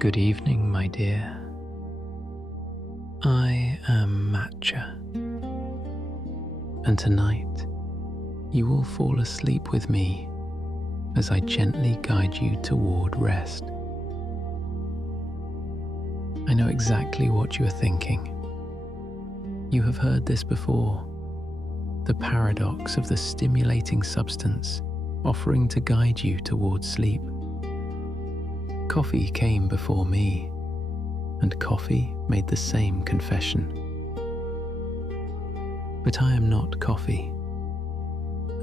Good evening, my dear. I am Matcha, and tonight you will fall asleep with me as I gently guide you toward rest. I know exactly what you are thinking. You have heard this before, the paradox of the stimulating substance offering to guide you toward sleep. Coffee came before me, and coffee made the same confession. But I am not coffee,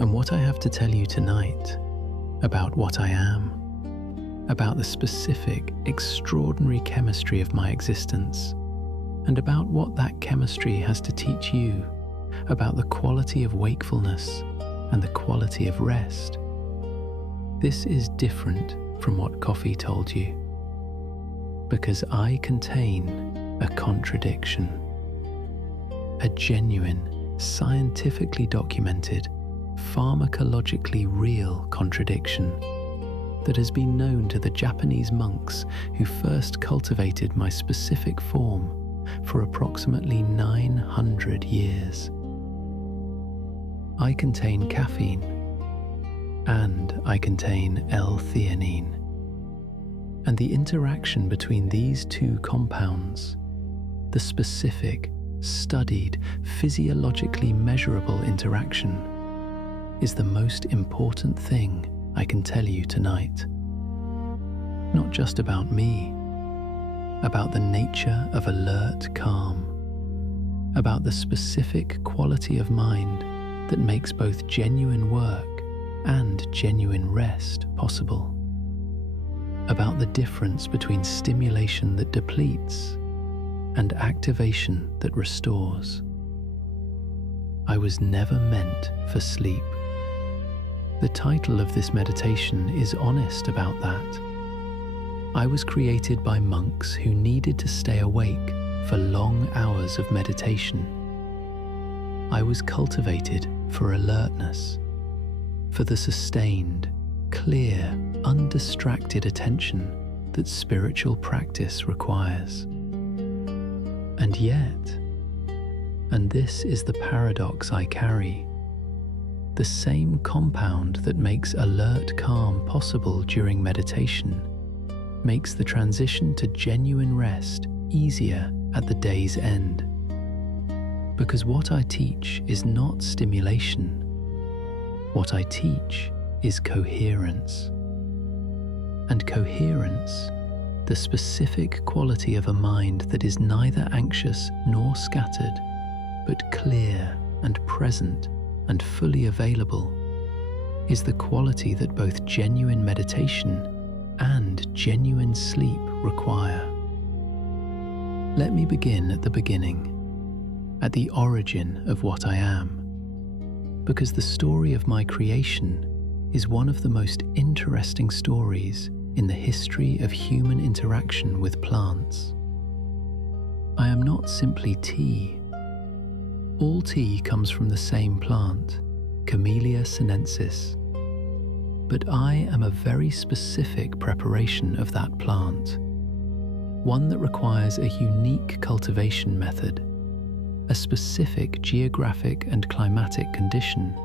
and what I have to tell you tonight about what I am, about the specific, extraordinary chemistry of my existence, and about what that chemistry has to teach you about the quality of wakefulness and the quality of rest. This is different from what coffee told you, because I contain a contradiction, a genuine, scientifically documented, pharmacologically real contradiction that has been known to the Japanese monks who first cultivated my specific form for approximately 900 years. I contain caffeine, and I contain L-theanine. And the interaction between these two compounds, the specific, studied, physiologically measurable interaction, is the most important thing I can tell you tonight. Not just about me, about the nature of alert calm, about the specific quality of mind that makes both genuine work and genuine rest possible, about the difference between stimulation that depletes and activation that restores. I was never meant for sleep. The title of this meditation is honest about that. I was created by monks who needed to stay awake for long hours of meditation. I was cultivated for alertness, for the sustained, clear, undistracted attention that spiritual practice requires. And yet, and this is the paradox I carry, the same compound that makes alert calm possible during meditation makes the transition to genuine rest easier at the day's end. Because what I teach is not stimulation. What I teach is coherence. And coherence, the specific quality of a mind that is neither anxious nor scattered, but clear and present and fully available, is the quality that both genuine meditation and genuine sleep require. Let me begin at the beginning, at the origin of what I am, because the story of my creation is one of the most interesting stories in the history of human interaction with plants. I am not simply tea. All tea comes from the same plant, Camellia sinensis. But I am a very specific preparation of that plant, one that requires a unique cultivation method, a specific geographic and climatic condition,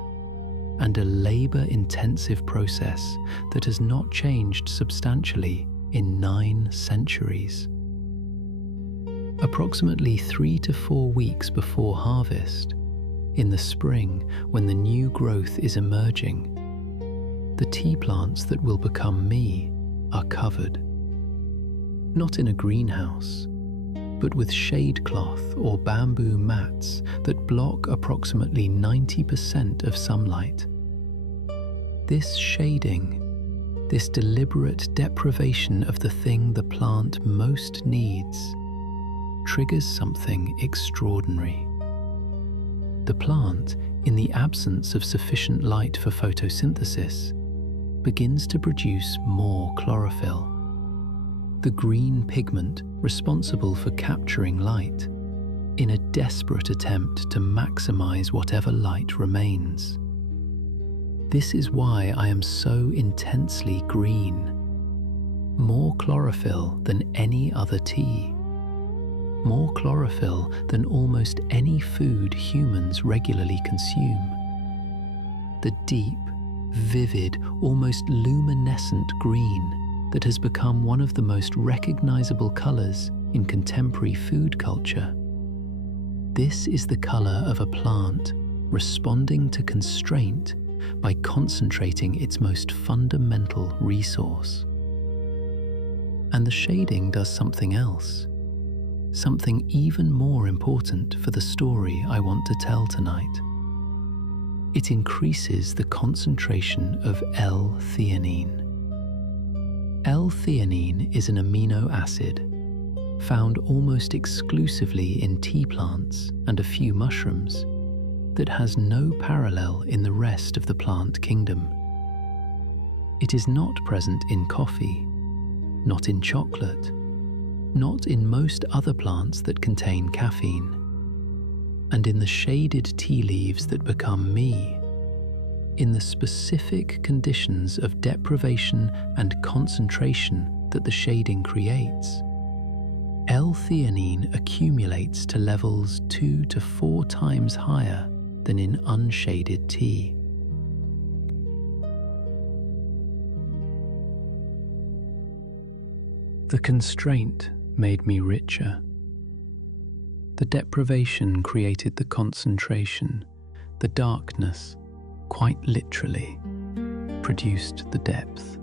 and a labor-intensive process that has not changed substantially in 9 centuries. Approximately 3 to 4 weeks before harvest, in the spring when the new growth is emerging, the tea plants that will become me are covered. Not in a greenhouse, but with shade cloth or bamboo mats that block approximately 90% of sunlight. This shading, this deliberate deprivation of the thing the plant most needs, triggers something extraordinary. The plant, in the absence of sufficient light for photosynthesis, begins to produce more chlorophyll, the green pigment responsible for capturing light, in a desperate attempt to maximize whatever light remains. This is why I am so intensely green. more chlorophyll than any other tea, more chlorophyll than almost any food humans regularly consume. The deep, vivid, almost luminescent green that has become one of the most recognizable colors in contemporary food culture. This is the color of a plant responding to constraint by concentrating its most fundamental resource. And the shading does something else, something even more important for the story I want to tell tonight. It increases the concentration of L-theanine. L-theanine is an amino acid found almost exclusively in tea plants and a few mushrooms that has no parallel in the rest of the plant kingdom. It is not present in coffee, not in chocolate, not in most other plants that contain caffeine, and in the shaded tea leaves that become me, in the specific conditions of deprivation and concentration that the shading creates. L-theanine accumulates to levels 2 to 4 times higher than in unshaded tea. The constraint made me richer. The deprivation created the concentration. The darkness, quite literally, produced the depth.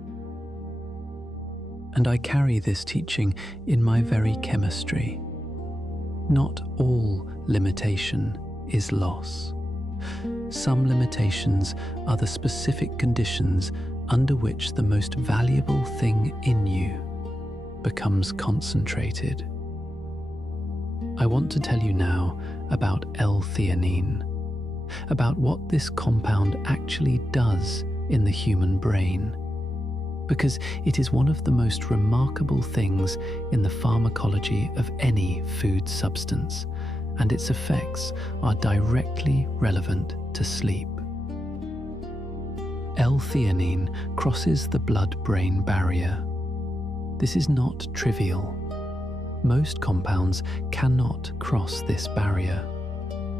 And I carry this teaching in my very chemistry. Not all limitation is loss. Some limitations are the specific conditions under which the most valuable thing in you becomes concentrated. I want to tell you now about L-theanine, about what this compound actually does in the human brain, because it is one of the most remarkable things in the pharmacology of any food substance, and its effects are directly relevant to sleep. L-theanine crosses the blood-brain barrier. This is not trivial. Most compounds cannot cross this barrier.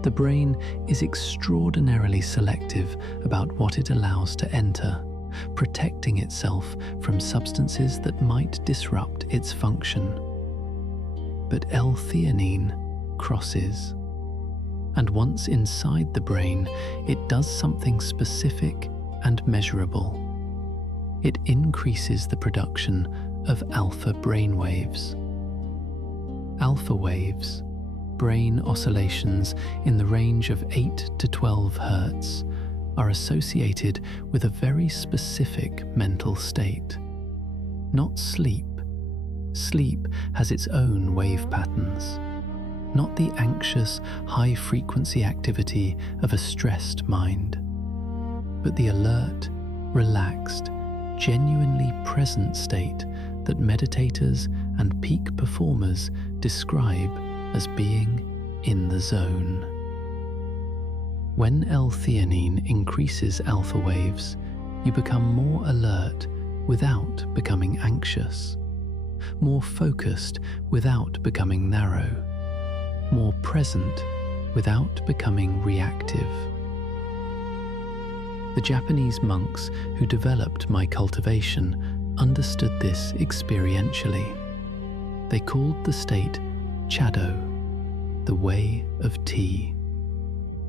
The brain is extraordinarily selective about what it allows to enter, protecting itself from substances that might disrupt its function. But L-theanine crosses. And once inside the brain, it does something specific and measurable. It increases the production of alpha brainwaves. Alpha waves, brain oscillations in the range of 8 to 12 Hertz, are associated with a very specific mental state. Not sleep. Sleep has its own wave patterns. Not the anxious, high-frequency activity of a stressed mind, but the alert, relaxed, genuinely present state that meditators and peak performers describe as being in the zone. When L-theanine increases alpha waves, you become more alert without becoming anxious, more focused without becoming narrow, more present without becoming reactive. The Japanese monks who developed my cultivation understood this experientially. They called the state Chado, the way of tea,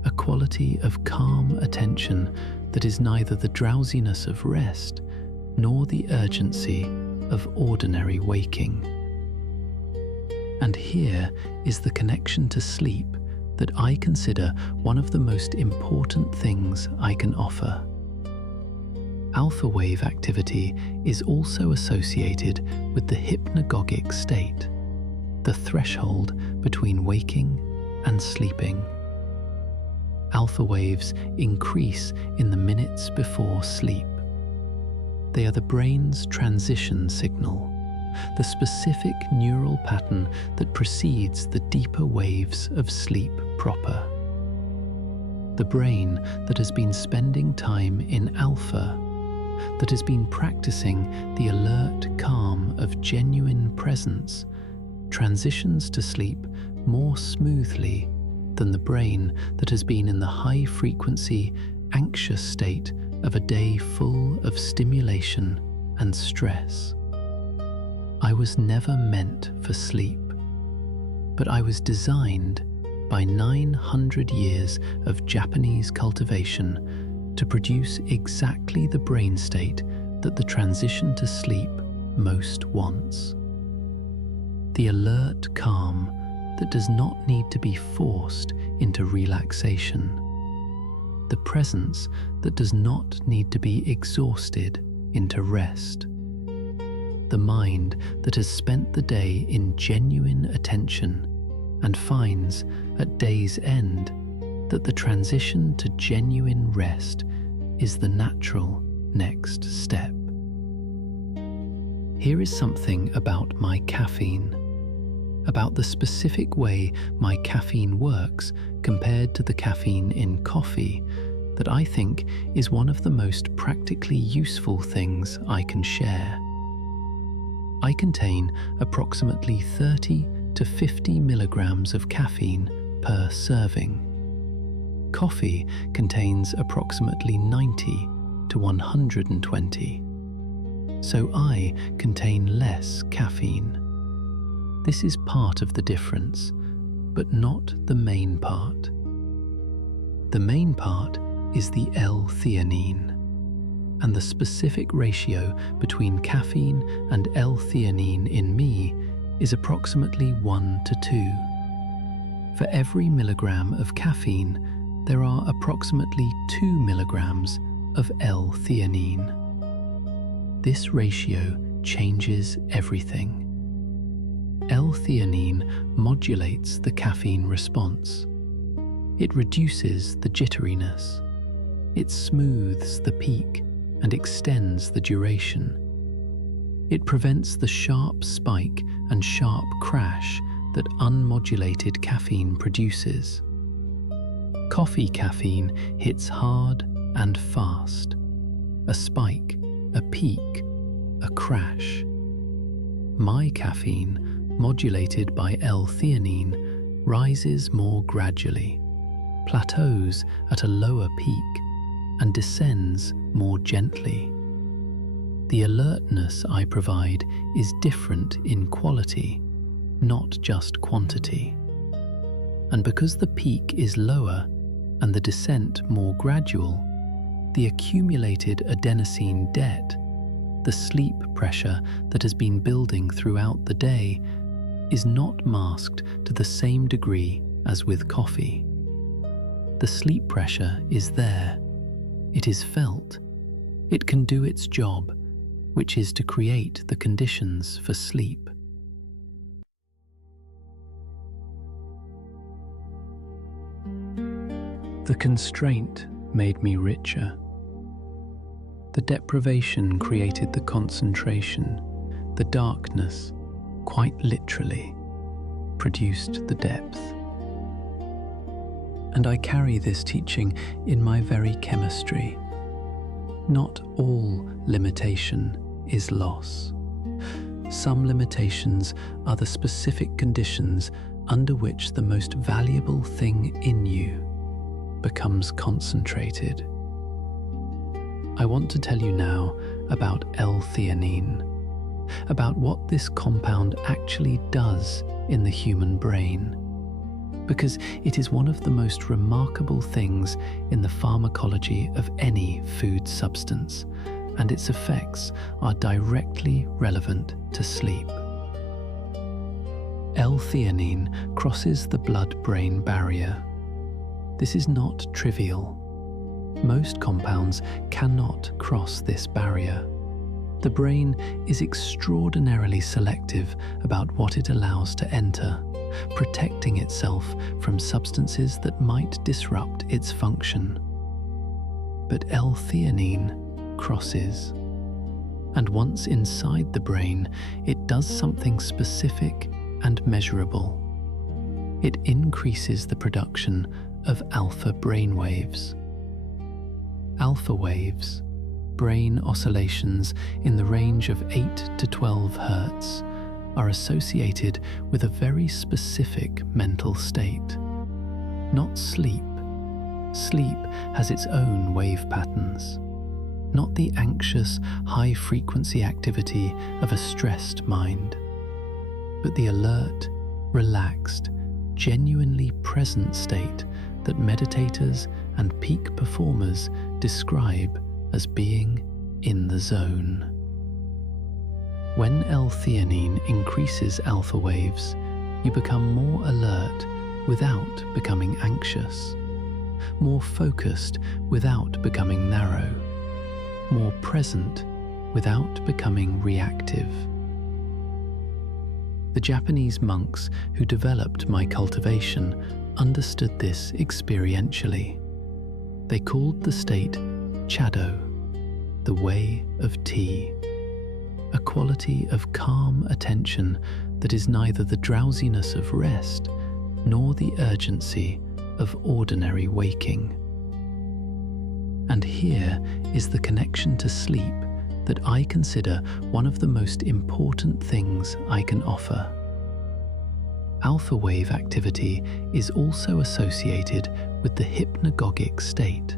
a quality of calm attention that is neither the drowsiness of rest nor the urgency of ordinary waking. And here is the connection to sleep that I consider one of the most important things I can offer. Alpha wave activity is also associated with the hypnagogic state, the threshold between waking and sleeping. Alpha waves increase in the minutes before sleep. They are the brain's transition signal, the specific neural pattern that precedes the deeper waves of sleep proper. The brain that has been spending time in alpha, that has been practicing the alert calm of genuine presence transitions to sleep more smoothly than the brain that has been in the high-frequency, anxious state of a day full of stimulation and stress. I was never meant for sleep, but I was designed by 900 years of Japanese cultivation to produce exactly the brain state that the transition to sleep most wants. The alert calm that does not need to be forced into relaxation. The presence that does not need to be exhausted into rest. The mind that has spent the day in genuine attention and finds at day's end that the transition to genuine rest is the natural next step. Here is something about my caffeine, about the specific way my caffeine works compared to the caffeine in coffee, that I think is one of the most practically useful things I can share. I contain approximately 30 to 50 milligrams of caffeine per serving. Coffee contains approximately 90 to 120, so I contain less caffeine. This is part of the difference, but not the main part. The main part is the L-theanine, and the specific ratio between caffeine and L-theanine in me is approximately 1 to 2. For every milligram of caffeine, there are approximately 2 milligrams of L-theanine. This ratio changes everything. L-theanine modulates the caffeine response. It reduces the jitteriness. It smooths the peak and extends the duration. It prevents the sharp spike and sharp crash that unmodulated caffeine produces. Coffee caffeine hits hard and fast. A spike, a peak, a crash. My caffeine, modulated by L-theanine, rises more gradually, plateaus at a lower peak, and descends more gently. The alertness I provide is different in quality, not just quantity. And because the peak is lower and the descent more gradual, the accumulated adenosine debt, the sleep pressure that has been building throughout the day, is not masked to the same degree as with coffee. The sleep pressure is there. It is felt. It can do its job, which is to create the conditions for sleep. The constraint made me richer. The deprivation created the concentration. The darkness, quite literally, produced the depth. And I carry this teaching in my very chemistry. Not all limitation is loss. Some limitations are the specific conditions under which the most valuable thing in you becomes concentrated. I want to tell you now about L-theanine, about what this compound actually does in the human brain, because it is one of the most remarkable things in the pharmacology of any food substance, and its effects are directly relevant to sleep. L-theanine crosses the blood-brain barrier. This is not trivial. Most compounds cannot cross this barrier. The brain is extraordinarily selective about what it allows to enter, protecting itself from substances that might disrupt its function. But L-theanine crosses. And once inside the brain, it does something specific and measurable. It increases the production of alpha brainwaves. Alpha waves, brain oscillations in the range of 8 to 12 Hz are associated with a very specific mental state. Not sleep. Sleep has its own wave patterns. Not the anxious, high-frequency activity of a stressed mind, but the alert, relaxed, genuinely present state that meditators and peak performers describe as being in the zone. When L-theanine increases alpha waves, you become more alert without becoming anxious, more focused without becoming narrow, more present without becoming reactive. The Japanese monks who developed my cultivation understood this experientially. They called the state Chado, the way of tea, a quality of calm attention that is neither the drowsiness of rest nor the urgency of ordinary waking. And here is the connection to sleep that I consider one of the most important things I can offer. Alpha wave activity is also associated with the hypnagogic state,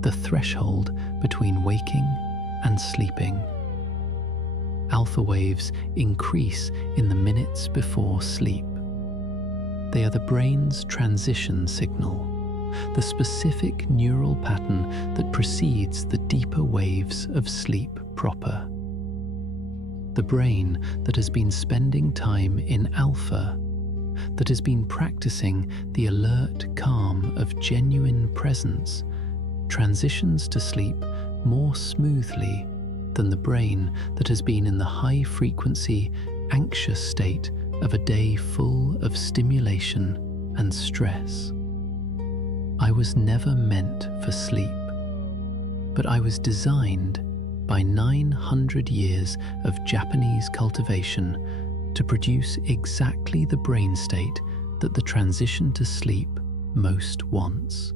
the threshold between waking and sleeping. Alpha waves increase in the minutes before sleep. They are the brain's transition signal, the specific neural pattern that precedes the deeper waves of sleep proper. The brain that has been spending time in alpha, that has been practicing the alert calm of genuine presence, transitions to sleep more smoothly than the brain that has been in the high-frequency, anxious state of a day full of stimulation and stress. I was never meant for sleep, but I was designed by 900 years of Japanese cultivation to produce exactly the brain state that the transition to sleep most wants.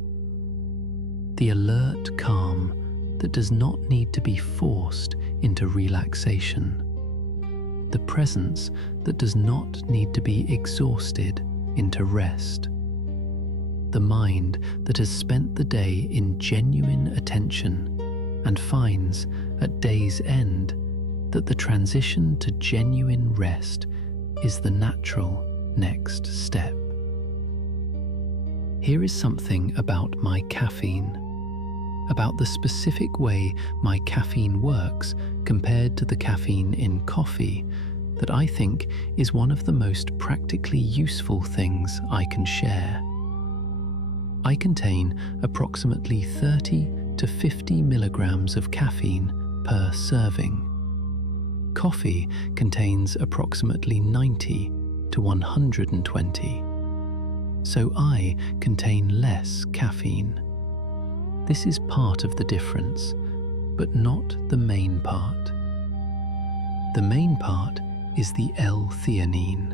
The alert calm that does not need to be forced into relaxation. The presence that does not need to be exhausted into rest. The mind that has spent the day in genuine attention and finds at day's end that the transition to genuine rest is the natural next step. Here is something about my caffeine, about the specific way my caffeine works compared to the caffeine in coffee, that I think is one of the most practically useful things I can share. I contain approximately 30 to 50 milligrams of caffeine per serving. Coffee contains approximately 90 to 120, so I contain less caffeine. This is part of the difference, but not the main part. The main part is the L-theanine,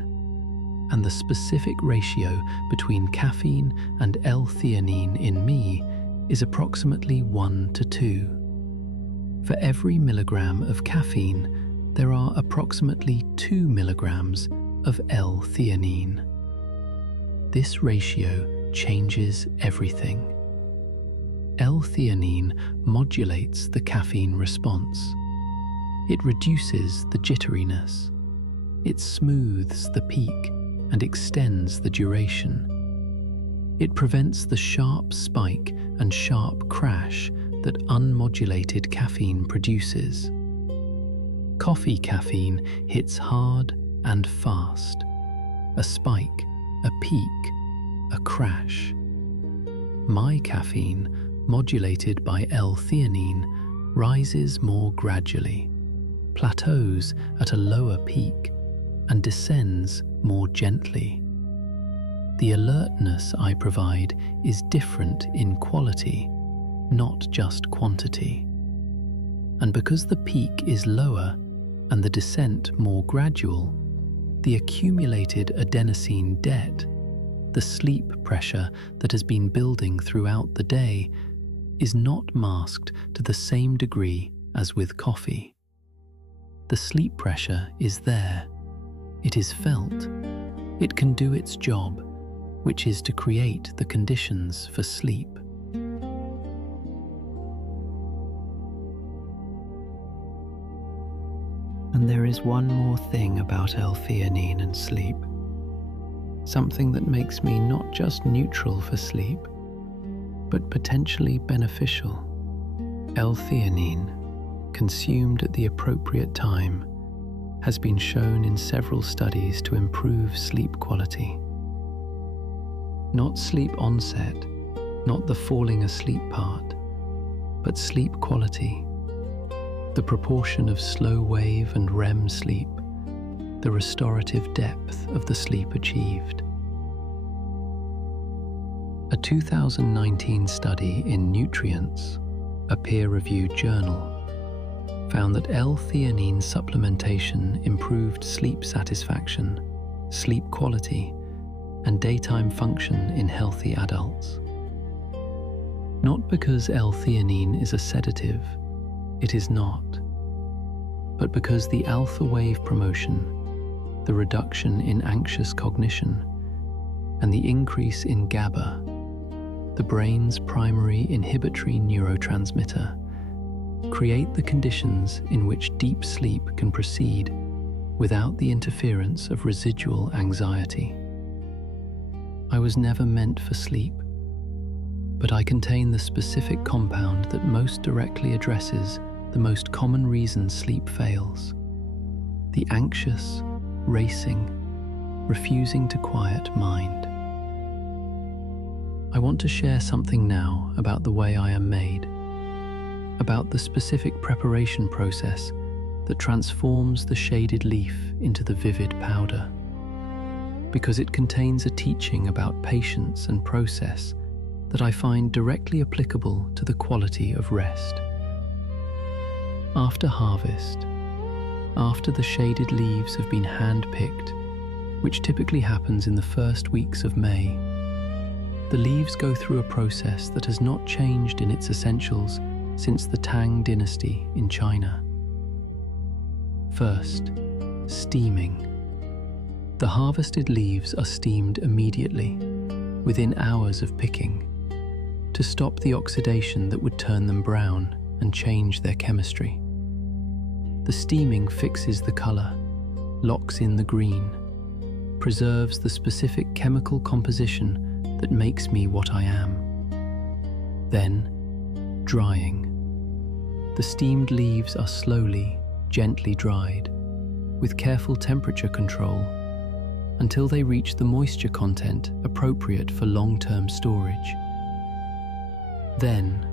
and the specific ratio between caffeine and L-theanine in me is approximately 1 to 2. For every milligram of caffeine, there are approximately 2 milligrams of L-theanine. This ratio changes everything. L-theanine modulates the caffeine response. It reduces the jitteriness. It smooths the peak and extends the duration. It prevents the sharp spike and sharp crash that unmodulated caffeine produces. Coffee caffeine hits hard and fast. A spike, a peak, a crash. My caffeine, modulated by L-theanine, rises more gradually, plateaus at a lower peak, and descends more gently. The alertness I provide is different in quality, not just quantity. And because the peak is lower and the descent more gradual, the accumulated adenosine debt, the sleep pressure that has been building throughout the day, is not masked to the same degree as with coffee. The sleep pressure is there. It is felt. It can do its job, which is to create the conditions for sleep. And there is one more thing about L-theanine and sleep. Something that makes me not just neutral for sleep, but potentially beneficial. L-theanine, consumed at the appropriate time, has been shown in several studies to improve sleep quality. Not sleep onset, not the falling asleep part, but sleep quality. The proportion of slow wave and REM sleep, the restorative depth of the sleep achieved. A 2019 study in Nutrients, a peer-reviewed journal, found that L-theanine supplementation improved sleep satisfaction, sleep quality, and daytime function in healthy adults. Not because L-theanine is a sedative, it is not, but because the alpha wave promotion, the reduction in anxious cognition, and the increase in GABA, the brain's primary inhibitory neurotransmitter, create the conditions in which deep sleep can proceed without the interference of residual anxiety. I was never meant for sleep, but I contain the specific compound that most directly addresses the most common reason sleep fails: the anxious, racing, refusing to quiet mind. I want to share something now about the way I am made, about the specific preparation process that transforms the shaded leaf into the vivid powder, because it contains a teaching about patience and process that I find directly applicable to the quality of rest. After harvest, after the shaded leaves have been hand-picked, which typically happens in the first weeks of May, the leaves go through a process that has not changed in its essentials since the Tang dynasty in China. First, steaming. The harvested leaves are steamed immediately, within hours of picking, to stop the oxidation that would turn them brown and change their chemistry. The steaming fixes the color, locks in the green, preserves the specific chemical composition that makes me what I am. Then, drying. The steamed leaves are slowly, gently dried, with careful temperature control, until they reach the moisture content appropriate for long-term storage. Then,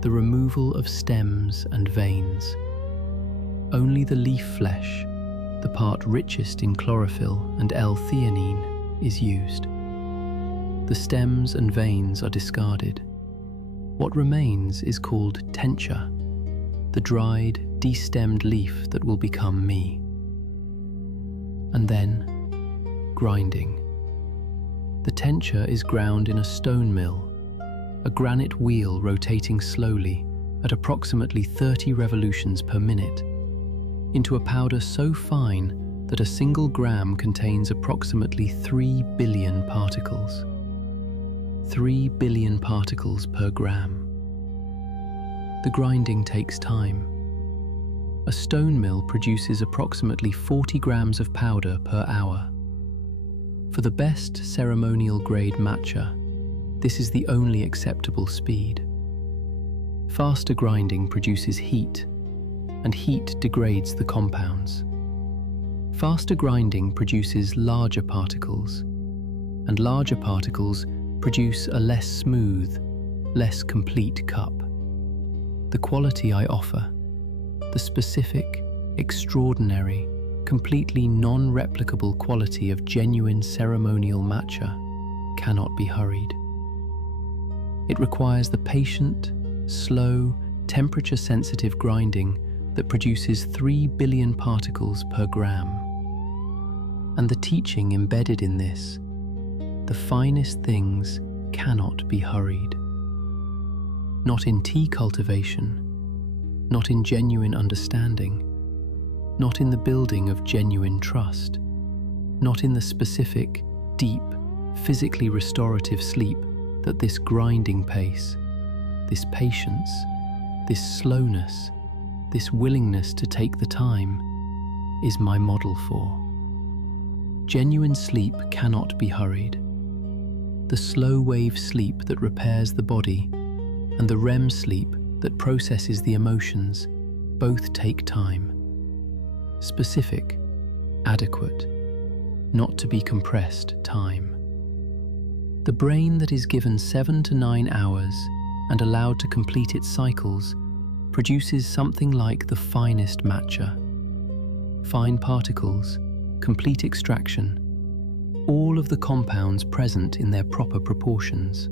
the removal of stems and veins. Only the leaf flesh, the part richest in chlorophyll and L-theanine, is used. The stems and veins are discarded. What remains is called tencha, the dried, destemmed leaf that will become me. And then, grinding. The tencha is ground in a stone mill, a granite wheel rotating slowly at approximately 30 revolutions per minute, into a powder so fine that a single gram contains approximately 3 billion particles. 3 billion particles per gram. The grinding takes time. A stone mill produces approximately 40 grams of powder per hour. For the best ceremonial grade matcha, this is the only acceptable speed. Faster grinding produces heat, and heat degrades the compounds. Faster grinding produces larger particles, and larger particles produce a less smooth, less complete cup. The quality I offer, the specific, extraordinary, completely non-replicable quality of genuine ceremonial matcha, cannot be hurried. It requires the patient, slow, temperature-sensitive grinding that produces 3 billion particles per gram. And the teaching embedded in this, the finest things cannot be hurried. not in tea cultivation, not in genuine understanding, not in the building of genuine trust, not in the specific, deep, physically restorative sleep that this grinding pace, this patience, this slowness, this willingness to take the time is my model for. Genuine sleep cannot be hurried. The slow wave sleep that repairs the body and the REM sleep that processes the emotions both take time. Specific, adequate, not to be compressed time. The brain that is given 7 to 9 hours and allowed to complete its cycles produces something like the finest matcha. Fine particles, complete extraction, all of the compounds present in their proper proportions.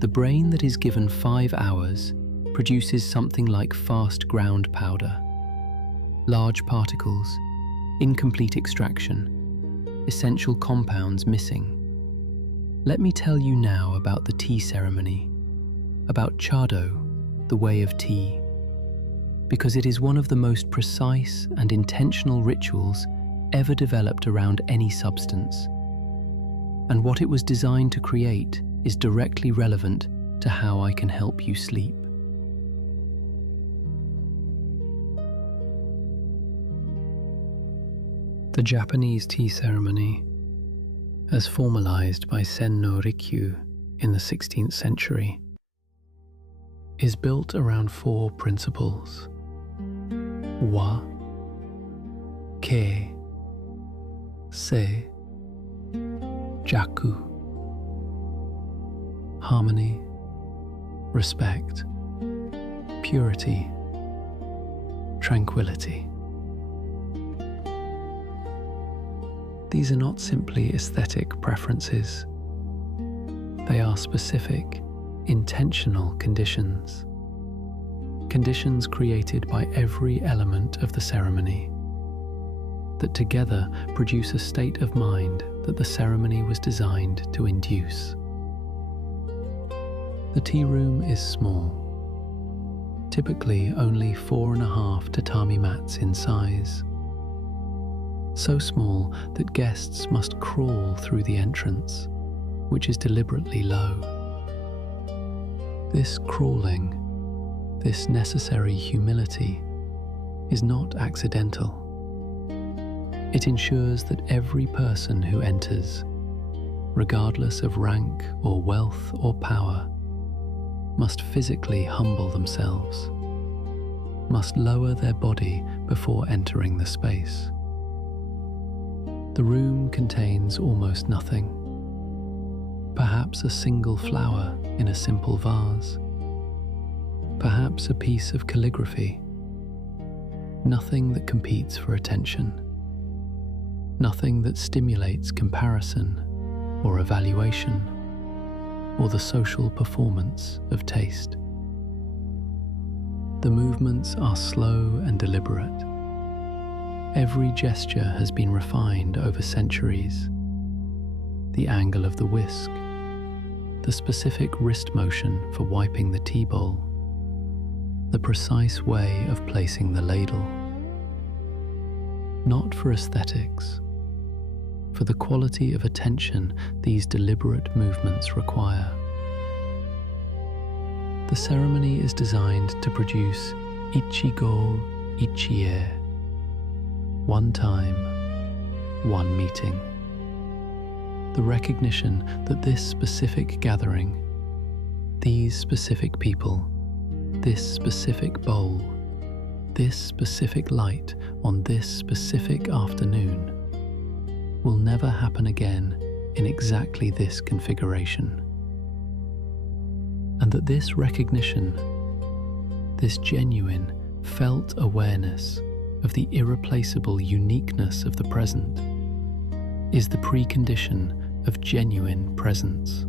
The brain that is given 5 hours produces something like fast ground powder. Large particles, incomplete extraction, essential compounds missing. Let me tell you now about the tea ceremony, about Chado, the way of tea, because it is one of the most precise and intentional rituals ever developed around any substance. And what it was designed to create is directly relevant to how I can help you sleep. The Japanese tea ceremony, as formalized by Sen-no Rikyu in the 16th century, is built around 4 principles: wa, ke, se, jaku. Harmony, respect, purity, tranquility. These are not simply aesthetic preferences. They are specific, intentional conditions. Conditions created by every element of the ceremony that together produce a state of mind that the ceremony was designed to induce. The tea room is small, typically only 4.5 tatami mats in size. So small that guests must crawl through the entrance, which is deliberately low. This crawling, this necessary humility, is not accidental. It ensures that every person who enters, regardless of rank or wealth or power, must physically humble themselves, must lower their body before entering the space. The room contains almost nothing. Perhaps a single flower in a simple vase. Perhaps a piece of calligraphy. Nothing that competes for attention. Nothing that stimulates comparison or evaluation or the social performance of taste. The movements are slow and deliberate. Every gesture has been refined over centuries. The angle of the whisk, the specific wrist motion for wiping the tea bowl, the precise way of placing the ladle. Not for aesthetics, for the quality of attention these deliberate movements require. The ceremony is designed to produce ichigo ichie, one time, one meeting. The recognition that this specific gathering, these specific people, this specific bowl, this specific light on this specific afternoon will never happen again in exactly this configuration. And that this recognition, this genuine, felt awareness of the irreplaceable uniqueness of the present, is the precondition of genuine presence.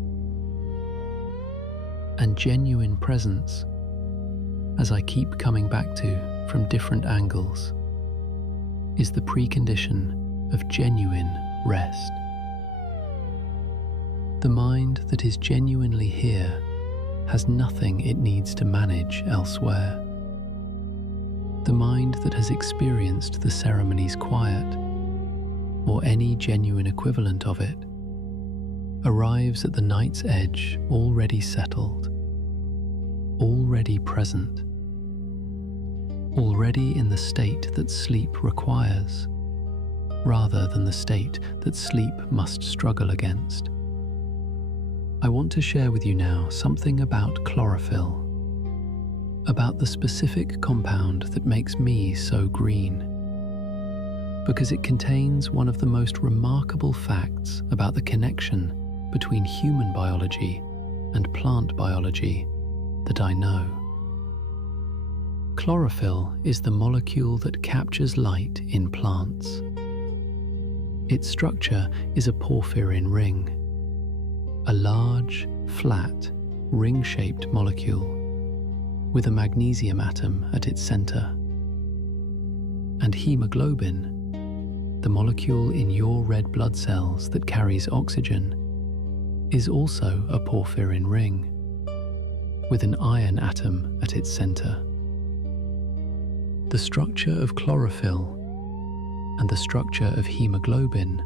And genuine presence, as I keep coming back to from different angles, is the precondition of genuine rest. The mind that is genuinely here has nothing it needs to manage elsewhere. The mind that has experienced the ceremony's quiet, or any genuine equivalent of it, arrives at the night's edge already settled, already present, already in the state that sleep requires, rather than the state that sleep must struggle against. I want to share with you now something about chlorophyll, about the specific compound that makes me so green, because it contains one of the most remarkable facts about the connection between human biology and plant biology that I know. Chlorophyll is the molecule that captures light in plants. Its structure is a porphyrin ring, a large, flat, ring-shaped molecule with a magnesium atom at its center. And hemoglobin, the molecule in your red blood cells that carries oxygen, is also a porphyrin ring with an iron atom at its center. The structure of chlorophyll and the structure of hemoglobin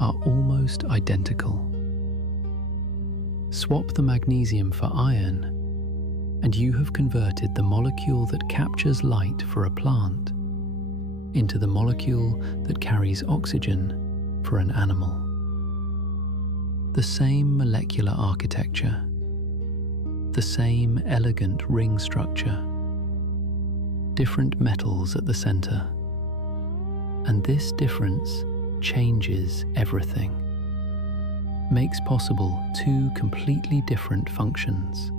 are almost identical. Swap the magnesium for iron, and you have converted the molecule that captures light for a plant into the molecule that carries oxygen for an animal. The same molecular architecture, the same elegant ring structure, different metals at the center. And this difference changes everything, makes possible two completely different functions.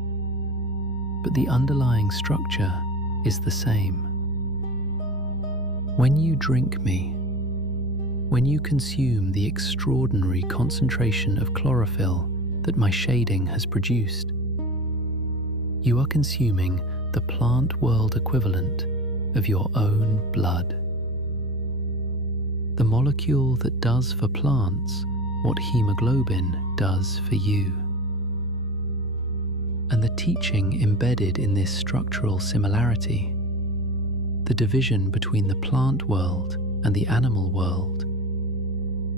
But the underlying structure is the same. When you drink me, when you consume the extraordinary concentration of chlorophyll that my shading has produced, you are consuming the plant world equivalent of your own blood. The molecule that does for plants what hemoglobin does for you. And the teaching embedded in this structural similarity, the division between the plant world and the animal world,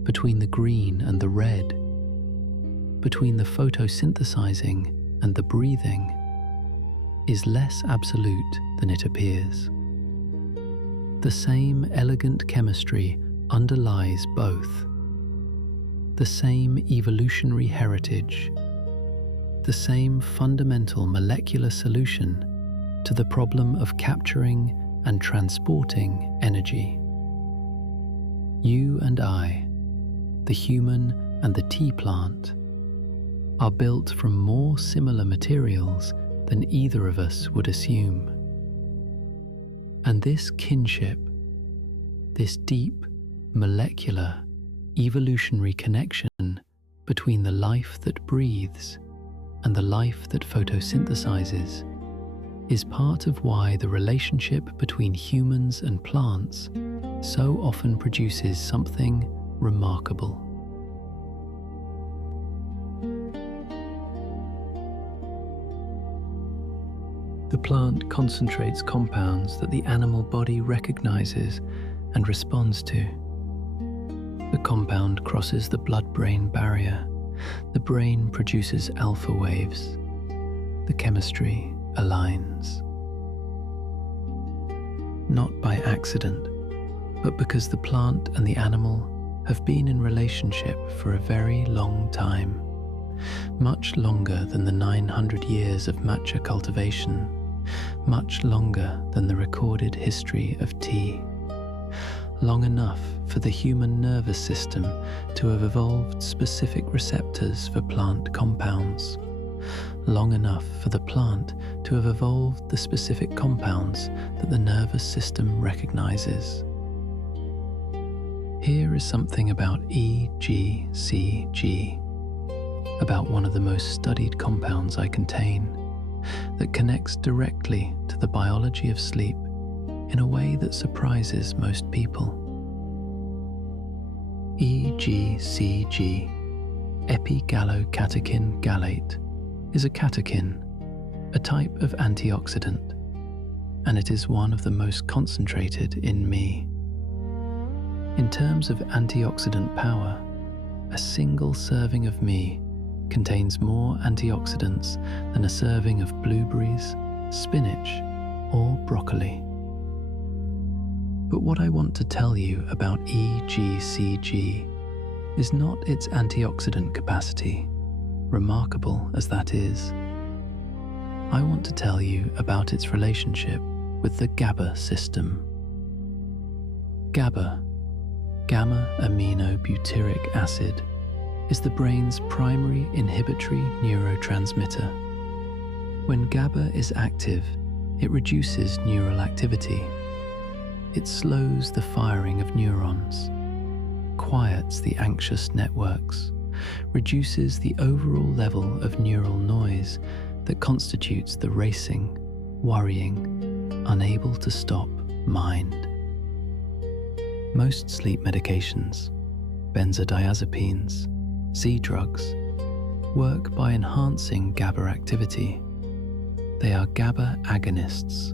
between the green and the red, between the photosynthesizing and the breathing, is less absolute than it appears. The same elegant chemistry underlies both. The same evolutionary heritage, the same fundamental molecular solution to the problem of capturing and transporting energy. You and I, the human and the tea plant, are built from more similar materials than either of us would assume. And this kinship, this deep, molecular, evolutionary connection between the life that breathes and the life that photosynthesizes is part of why the relationship between humans and plants so often produces something remarkable. The plant concentrates compounds that the animal body recognizes and responds to. The compound crosses the blood-brain barrier. The brain produces alpha waves. The chemistry aligns. Not by accident, but because the plant and the animal have been in relationship for a very long time, much longer than the 900 years of matcha cultivation, much longer than the recorded history of tea. Long enough for the human nervous system to have evolved specific receptors for plant compounds. Long enough for the plant to have evolved the specific compounds that the nervous system recognizes. Here is something about EGCG, about one of the most studied compounds I contain, that connects directly to the biology of sleep in a way that surprises most people. EGCG, epigallocatechin gallate, is a catechin, a type of antioxidant, and it is one of the most concentrated in me. In terms of antioxidant power, a single serving of me contains more antioxidants than a serving of blueberries, spinach, or broccoli. But what I want to tell you about EGCG is not its antioxidant capacity, remarkable as that is. I want to tell you about its relationship with the GABA system. GABA, gamma-aminobutyric acid, is the brain's primary inhibitory neurotransmitter. When GABA is active, it reduces neural activity. It slows the firing of neurons, quiets the anxious networks, reduces the overall level of neural noise that constitutes the racing, worrying, unable to stop mind. Most sleep medications, benzodiazepines, Z-drugs, work by enhancing GABA activity. They are GABA agonists,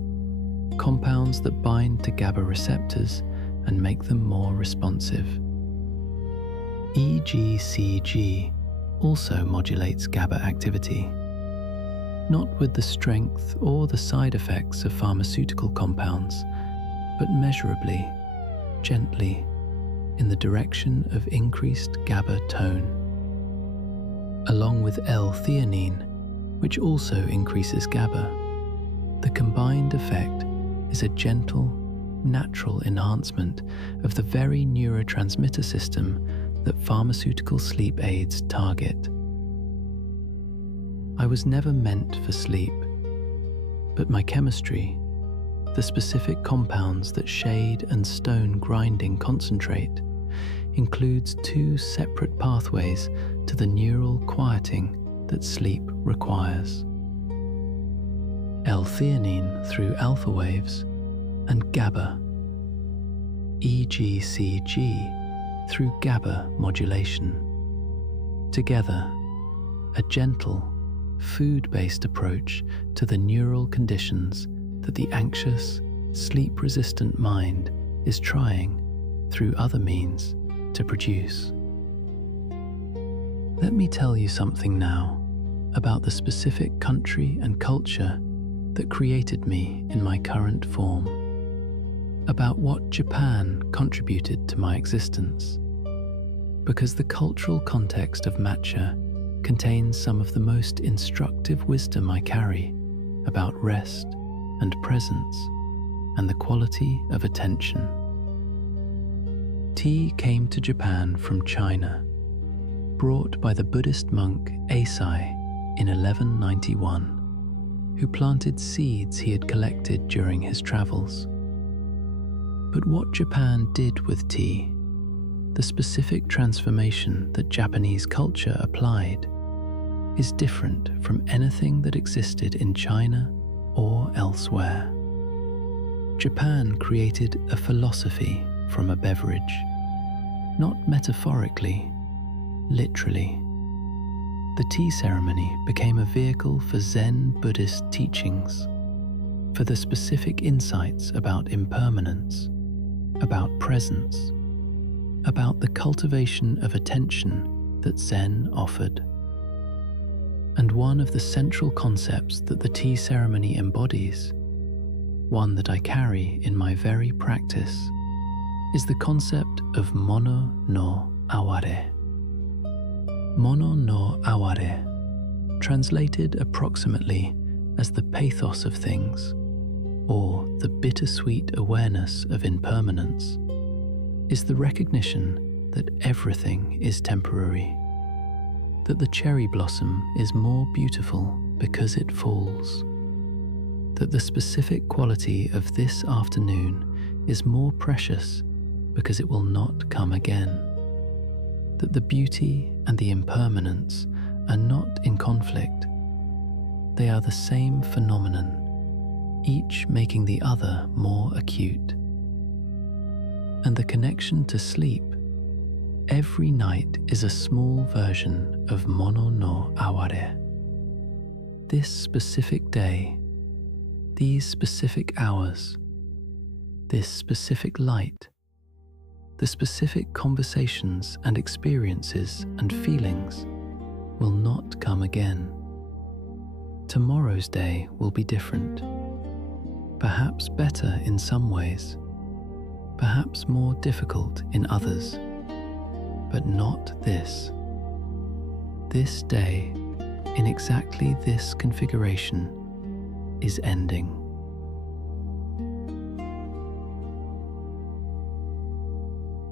compounds that bind to GABA receptors and make them more responsive. EGCG also modulates GABA activity, not with the strength or the side effects of pharmaceutical compounds, but measurably, gently, in the direction of increased GABA tone. Along with L-theanine, which also increases GABA, the combined effect is a gentle, natural enhancement of the very neurotransmitter system that pharmaceutical sleep aids target. I was never meant for sleep, but my chemistry, the specific compounds that shade and stone grinding concentrate, includes two separate pathways to the neural quieting that sleep requires. L-theanine through alpha waves and GABA, EGCG through GABA modulation. Together, a gentle, food-based approach to the neural conditions that the anxious, sleep-resistant mind is trying, through other means, to produce. Let me tell you something now about the specific country and culture that created me in my current form, about what Japan contributed to my existence, because the cultural context of Matcha contains some of the most instructive wisdom I carry about rest and presence and the quality of attention. Tea came to Japan from China, brought by the Buddhist monk Asai in 1191, who planted seeds he had collected during his travels. But what Japan did with tea, the specific transformation that Japanese culture applied, is different from anything that existed in China or elsewhere. Japan created a philosophy from a beverage, not metaphorically, literally. The tea ceremony became a vehicle for Zen Buddhist teachings, for the specific insights about impermanence, about presence, about the cultivation of attention that Zen offered. And one of the central concepts that the tea ceremony embodies, one that I carry in my very practice, is the concept of mono no aware. Mono no aware, translated approximately as the pathos of things, or the bittersweet awareness of impermanence, is the recognition that everything is temporary, that the cherry blossom is more beautiful because it falls, that the specific quality of this afternoon is more precious because it will not come again, that the beauty and the impermanence are not in conflict. They are the same phenomenon, each making the other more acute. And the connection to sleep, every night, is a small version of mono no aware. this specific day, these specific hours, this specific light, the specific conversations and experiences and feelings will not come again. Tomorrow's day will be different, perhaps better in some ways, perhaps more difficult in others, but not this. This day, in exactly this configuration, is ending.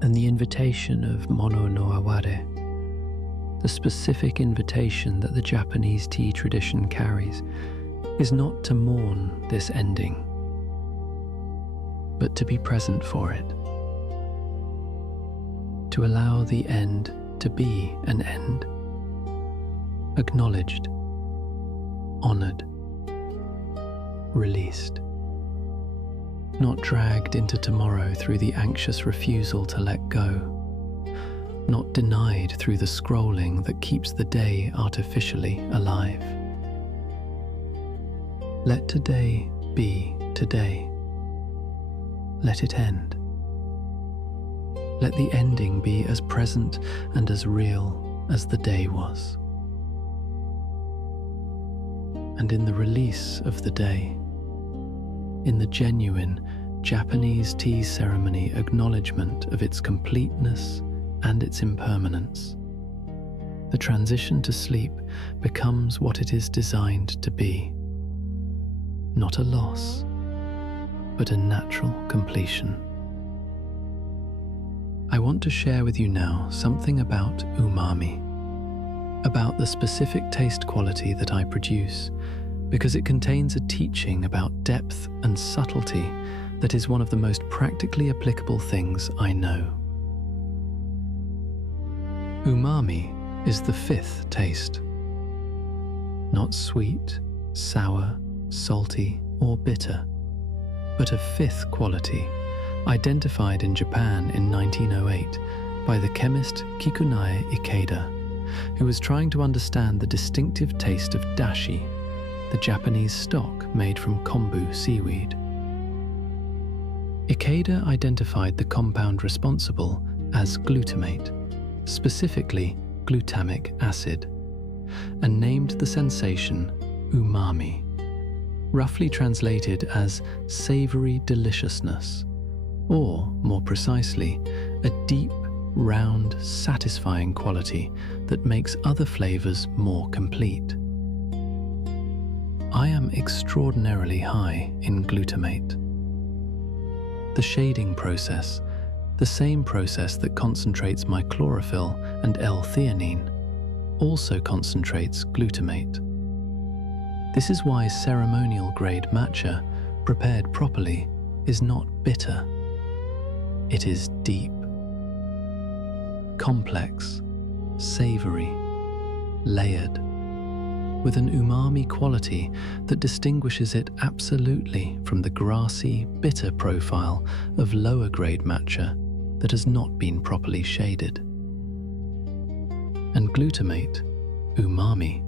And the invitation of Mono no Aware, the specific invitation that the Japanese tea tradition carries, is not to mourn this ending, but to be present for it, to allow the end to be an end, acknowledged, honored, released, not dragged into tomorrow through the anxious refusal to let go, not denied through the scrolling that keeps the day artificially alive. Let today be today. Let it end. Let the ending be as present and as real as the day was. And in the release of the day, in the genuine Japanese tea ceremony acknowledgement of its completeness and its impermanence, the transition to sleep becomes what it is designed to be. Not a loss, but a natural completion. I want to share with you now something about umami, about the specific taste quality that I produce, because it contains a teaching about depth and subtlety that is one of the most practically applicable things I know. Umami is the fifth taste. Not sweet, sour, salty, or bitter, but a fifth quality identified in Japan in 1908 by the chemist Kikunae Ikeda, who was trying to understand the distinctive taste of dashi, the Japanese stock made from kombu seaweed. Ikeda identified the compound responsible as glutamate, specifically glutamic acid, and named the sensation umami, roughly translated as savory deliciousness, or, more precisely, a deep, round, satisfying quality that makes other flavors more complete. I am extraordinarily high in glutamate. The shading process, the same process that concentrates my chlorophyll and L-theanine, also concentrates glutamate. This is why ceremonial-grade matcha, prepared properly, is not bitter. It is deep, complex, savory, layered, with an umami quality that distinguishes it absolutely from the grassy, bitter profile of lower-grade matcha that has not been properly shaded. And glutamate, umami,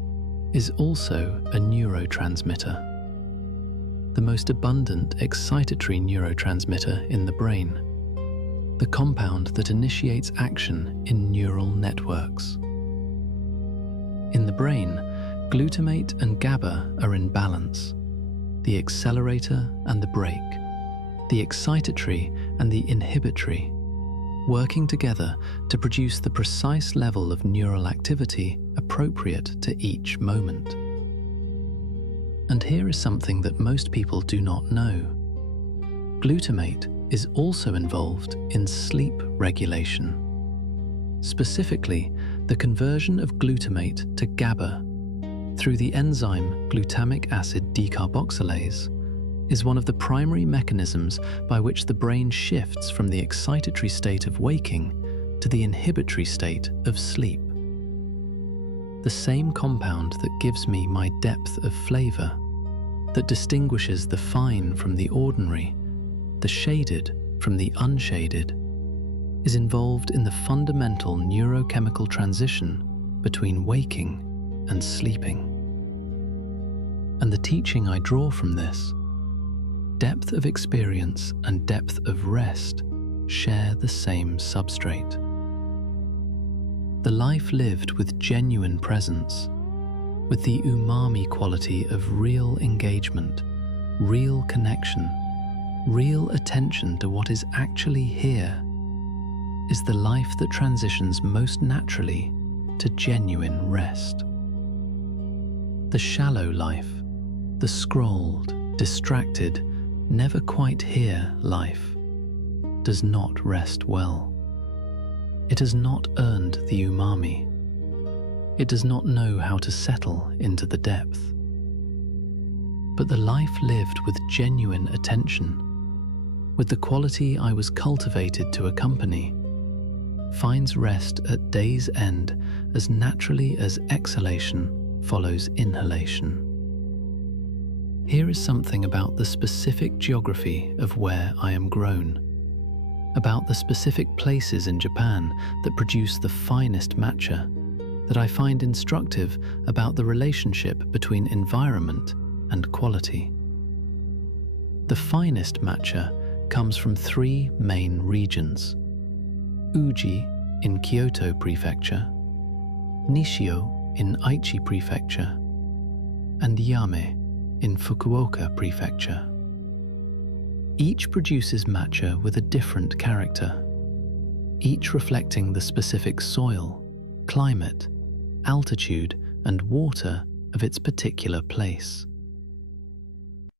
is also a neurotransmitter, the most abundant excitatory neurotransmitter in the brain, the compound that initiates action in neural networks. In the brain, glutamate and GABA are in balance, the accelerator and the brake, the excitatory and the inhibitory, working together to produce the precise level of neural activity appropriate to each moment. And here is something that most people do not know. Glutamate is also involved in sleep regulation. Specifically, the conversion of glutamate to GABA through the enzyme glutamic acid decarboxylase is one of the primary mechanisms by which the brain shifts from the excitatory state of waking to the inhibitory state of sleep. The same compound that gives me my depth of flavor, that distinguishes the fine from the ordinary, the shaded from the unshaded, is involved in the fundamental neurochemical transition between waking and sleeping. And the teaching I draw from this, depth of experience and depth of rest share the same substrate. The life lived with genuine presence, with the umami quality of real engagement, real connection, real attention to what is actually here, is the life that transitions most naturally to genuine rest. The shallow life, the scrolled, distracted, never quite here life, does not rest well. It has not earned the umami. It does not know how to settle into the depth. But the life lived with genuine attention, with the quality I was cultivated to accompany, finds rest at day's end as naturally as exhalation follows inhalation. Here is something about the specific geography of where I am grown, about the specific places in Japan that produce the finest matcha, that I find instructive about the relationship between environment and quality. The finest matcha comes from 3 main regions: Uji in Kyoto Prefecture, Nishio in Aichi Prefecture, and Yame in Fukuoka Prefecture. Each produces matcha with a different character, each reflecting the specific soil, climate, altitude, and water of its particular place.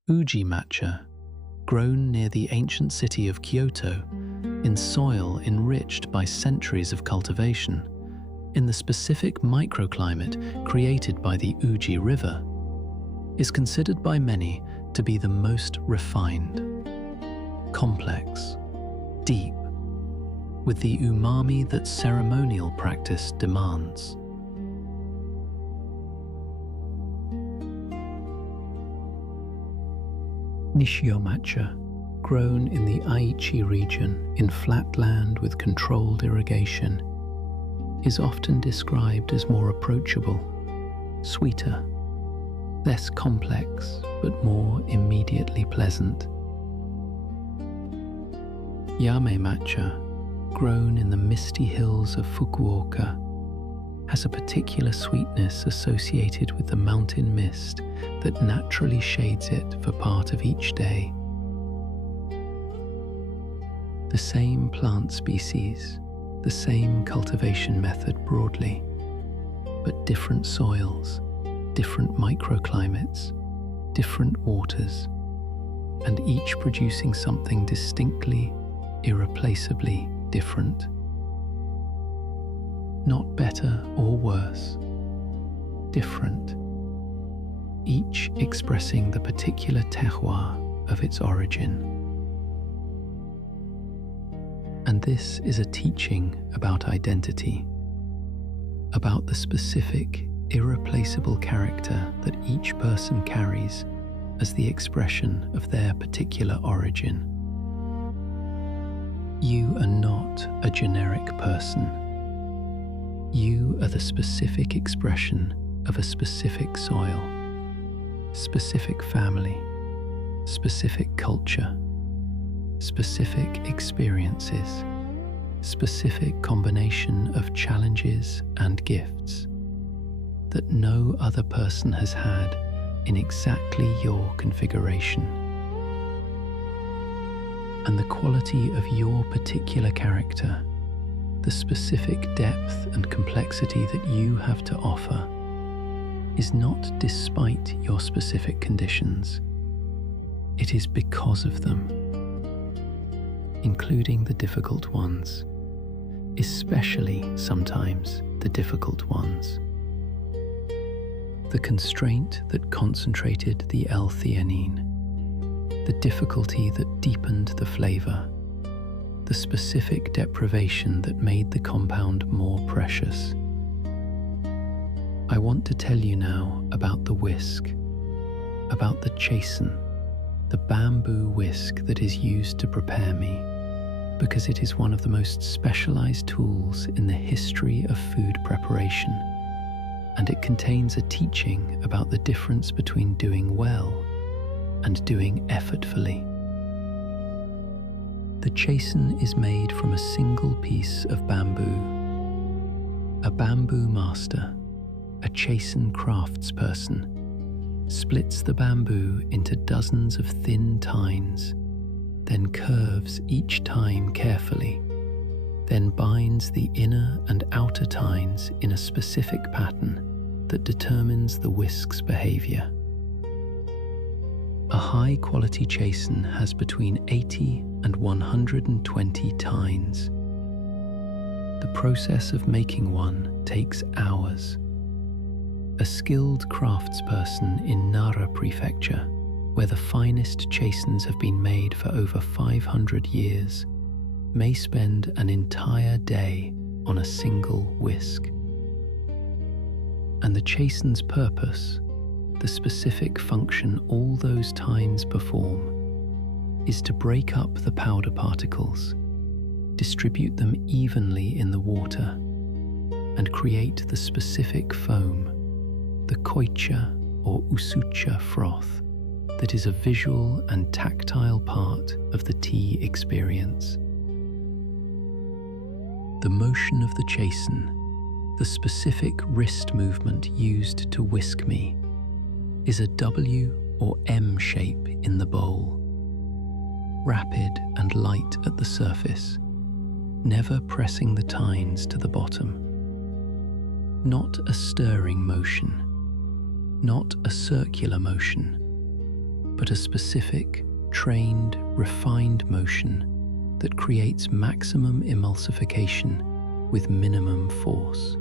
Uji matcha, grown near the ancient city of Kyoto, in soil enriched by centuries of cultivation, in the specific microclimate created by the Uji River, is considered by many to be the most refined, complex, deep, with the umami that ceremonial practice demands. Nishio matcha, grown in the Aichi region in flat land with controlled irrigation, is often described as more approachable, sweeter, less complex but more immediately pleasant. Yame matcha, grown in the misty hills of Fukuoka, has a particular sweetness associated with the mountain mist that naturally shades it for part of each day. The same plant species, the same cultivation method broadly, but different soils, different microclimates, different waters, and each producing something distinctly, irreplaceably different. Not better or worse, different, each expressing the particular terroir of its origin. And this is a teaching about identity, about the specific, irreplaceable character that each person carries as the expression of their particular origin. You are not a generic person. You are the specific expression of a specific soil, specific family, specific culture, specific experiences, specific combination of challenges and gifts that no other person has had in exactly your configuration. And the quality of your particular character, the specific depth and complexity that you have to offer, is not despite your specific conditions. It is because of them, including the difficult ones, especially sometimes the difficult ones. The constraint that concentrated the L-theanine, the difficulty that deepened the flavor, the specific deprivation that made the compound more precious. I want to tell you now about the whisk, about the chasen, the bamboo whisk that is used to prepare me, because it is one of the most specialized tools in the history of food preparation. and it contains a teaching about the difference between doing well and doing effortfully. The chasen is made from a single piece of bamboo. A bamboo master, a chasen craftsperson, splits the bamboo into dozens of thin tines, then curves each tine carefully, then binds the inner and outer tines in a specific pattern that determines the whisk's behavior. A high-quality chasen has between 80 and 120 tines. The process of making one takes hours. A skilled craftsperson in Nara Prefecture, where the finest chasens have been made for over 500 years, may spend an entire day on a single whisk. And the chasen's purpose, the specific function all those tines perform, is to break up the powder particles, distribute them evenly in the water, and create the specific foam, the koicha or usucha froth, that is a visual and tactile part of the tea experience. The motion of the chasen, the specific wrist movement used to whisk me, is a W or M shape in the bowl, rapid and light at the surface, never pressing the tines to the bottom. Not a stirring motion, not a circular motion, but a specific, trained, refined motion that creates maximum emulsification with minimum force.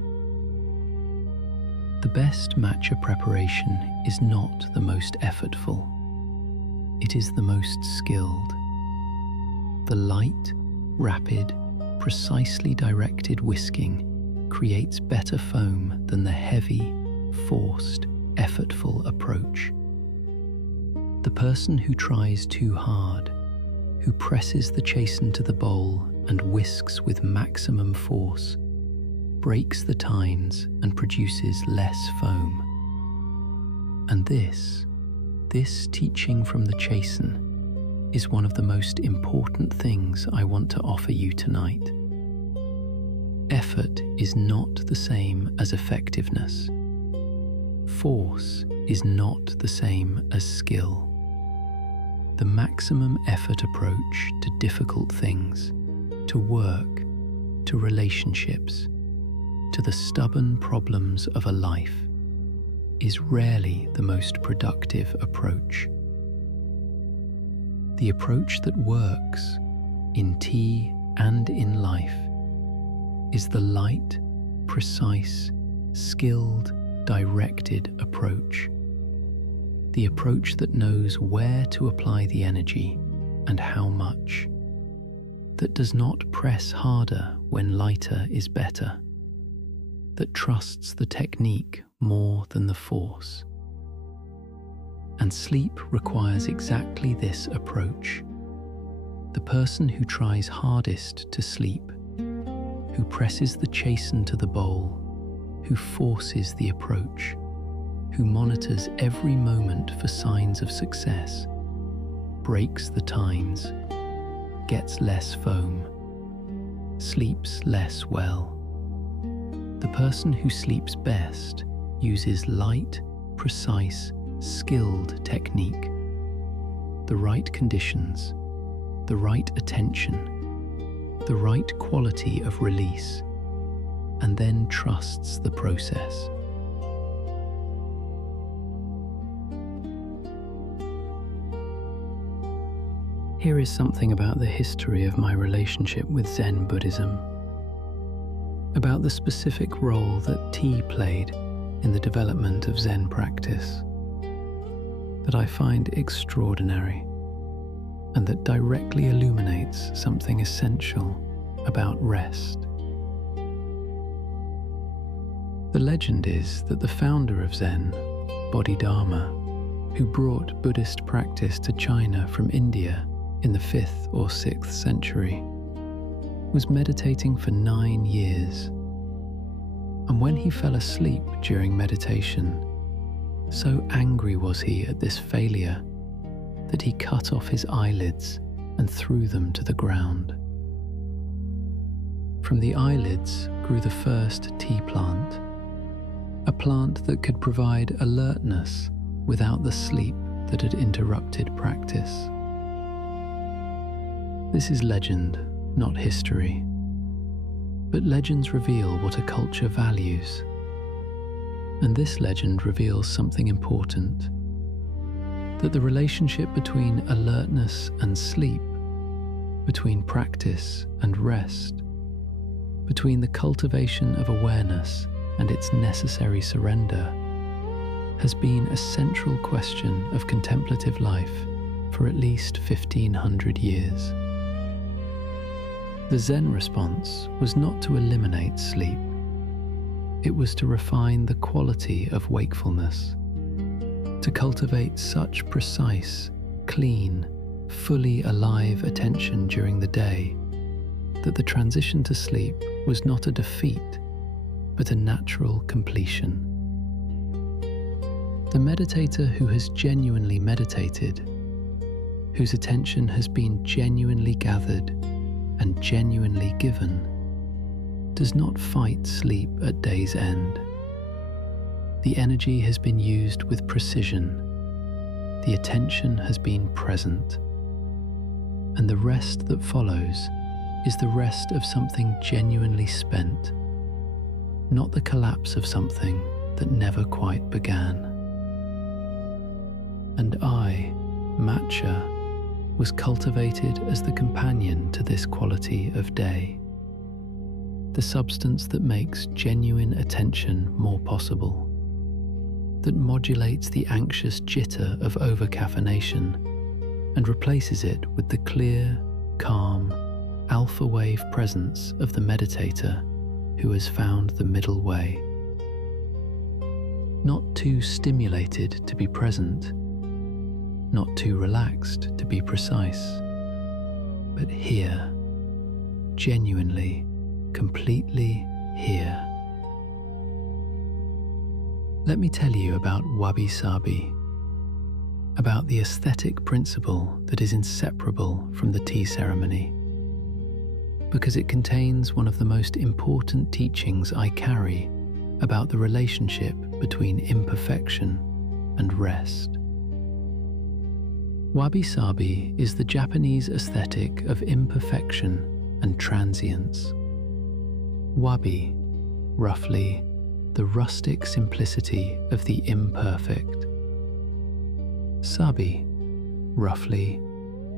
The best matcha preparation is not the most effortful. It is the most skilled. The light, rapid, precisely directed whisking creates better foam than the heavy, forced, effortful approach. The person who tries too hard, who presses the chasen to the bowl and whisks with maximum force, breaks the tines and produces less foam. And this teaching from the chasen is one of the most important things I want to offer you tonight. Effort is not the same as effectiveness. Force is not the same as skill. The maximum effort approach to difficult things, to work, to relationships, to the stubborn problems of a life, is rarely the most productive approach. The approach that works in tea and in life is the light, precise, skilled, directed approach. The approach that knows where to apply the energy and how much, that does not press harder when lighter is better, that trusts the technique more than the force. And sleep requires exactly this approach. The person who tries hardest to sleep, who presses the chasen to the bowl, who forces the approach, who monitors every moment for signs of success, breaks the tines, gets less foam, sleeps less well. The person who sleeps best uses light, precise, skilled technique, the right conditions, the right attention, the right quality of release, and then trusts the process. Here is something about the history of my relationship with Zen Buddhism, about the specific role that tea played in the development of Zen practice, that I find extraordinary, and that directly illuminates something essential about rest. The legend is that the founder of Zen, Bodhidharma, who brought Buddhist practice to China from India in the 5th or 6th century, was meditating for 9 years. And when he fell asleep during meditation, so angry was he at this failure that he cut off his eyelids and threw them to the ground. From the eyelids grew the first tea plant, a plant that could provide alertness without the sleep that had interrupted practice. This is legend, not history. But legends reveal what a culture values. And this legend reveals something important: that the relationship between alertness and sleep, between practice and rest, between the cultivation of awareness and its necessary surrender, has been a central question of contemplative life for at least 1500 years. The Zen response was not to eliminate sleep. It was to refine the quality of wakefulness, to cultivate such precise, clean, fully alive attention during the day that the transition to sleep was not a defeat, but a natural completion. The meditator who has genuinely meditated, whose attention has been genuinely gathered and genuinely given, does not fight sleep at day's end. The energy has been used with precision, the attention has been present, and the rest that follows is the rest of something genuinely spent, not the collapse of something that never quite began. And I, Matcha, was cultivated as the companion to this quality of day, the substance that makes genuine attention more possible, that modulates the anxious jitter of over-caffeination and replaces it with the clear, calm, alpha wave presence of the meditator who has found the middle way. Not too stimulated to be present, not too relaxed to be precise, but here, genuinely, completely here. Let me tell you about wabi-sabi, about the aesthetic principle that is inseparable from the tea ceremony, because it contains one of the most important teachings I carry about the relationship between imperfection and rest. Wabi-sabi is the Japanese aesthetic of imperfection and transience. Wabi, roughly, the rustic simplicity of the imperfect. Sabi, roughly,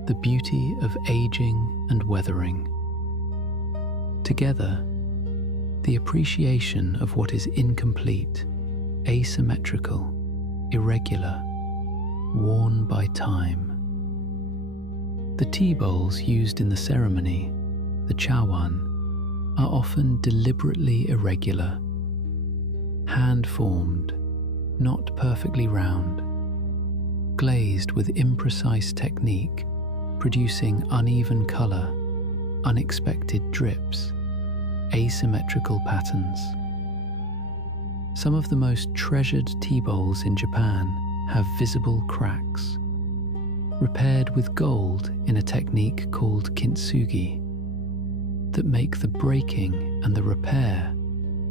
the beauty of aging and weathering. Together, the appreciation of what is incomplete, asymmetrical, irregular, worn by time. The tea bowls used in the ceremony, the chawan, are often deliberately irregular, hand-formed, not perfectly round, glazed with imprecise technique, producing uneven color, unexpected drips, asymmetrical patterns. Some of the most treasured tea bowls in Japan have visible cracks, repaired with gold in a technique called kintsugi, that make the breaking and the repair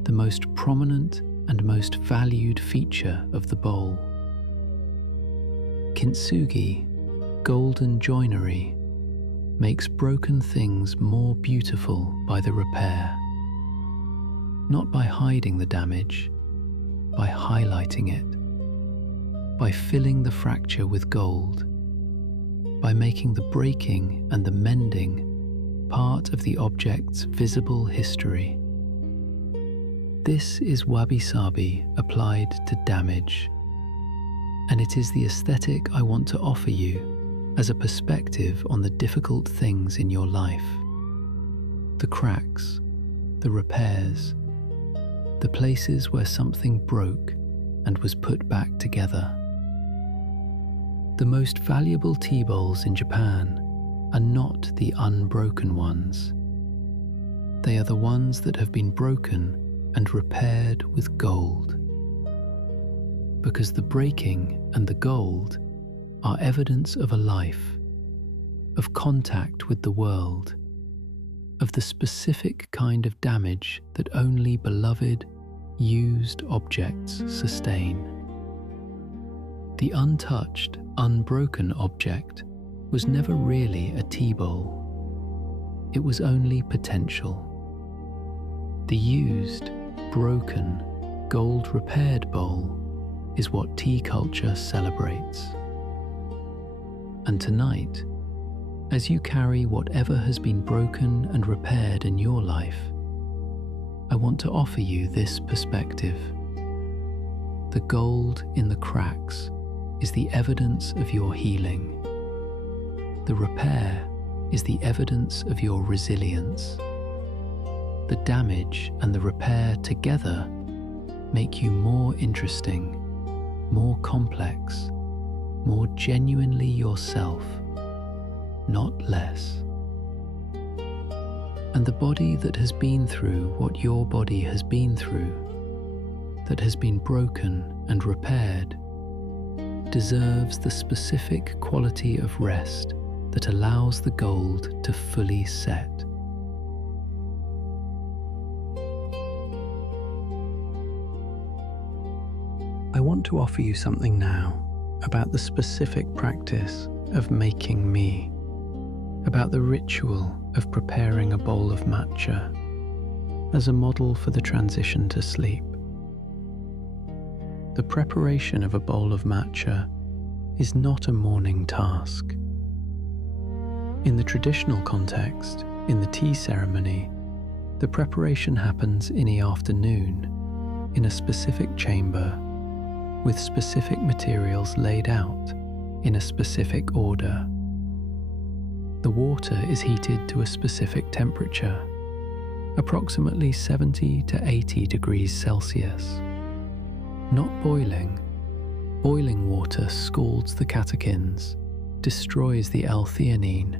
the most prominent and most valued feature of the bowl. Kintsugi, golden joinery, makes broken things more beautiful by the repair, not by hiding the damage, by highlighting it, by filling the fracture with gold, by making the breaking and the mending part of the object's visible history. This is wabi-sabi applied to damage, and it is the aesthetic I want to offer you as a perspective on the difficult things in your life. The cracks, the repairs, the places where something broke and was put back together. The most valuable tea bowls in Japan are not the unbroken ones. They are the ones that have been broken and repaired with gold. Because the breaking and the gold are evidence of a life, of contact with the world, of the specific kind of damage that only beloved, used objects sustain. The untouched, unbroken object was never really a tea bowl. It was only potential. The used, broken, gold-repaired bowl is what tea culture celebrates. And tonight, as you carry whatever has been broken and repaired in your life, I want to offer you this perspective. The gold in the cracks is the evidence of your healing. The repair is the evidence of your resilience. The damage and the repair together make you more interesting, more complex, more genuinely yourself, not less. And the body that has been through what your body has been through, that has been broken and repaired, deserves the specific quality of rest that allows the gold to fully set. I want to offer you something now about the specific practice of making me, about the ritual of preparing a bowl of matcha as a model for the transition to sleep. The preparation of a bowl of matcha is not a morning task. In the traditional context, in the tea ceremony, the preparation happens in the afternoon in a specific chamber with specific materials laid out in a specific order. The water is heated to a specific temperature, approximately 70 to 80 degrees Celsius. Not boiling. Boiling water scalds the catechins, destroys the L-theanine,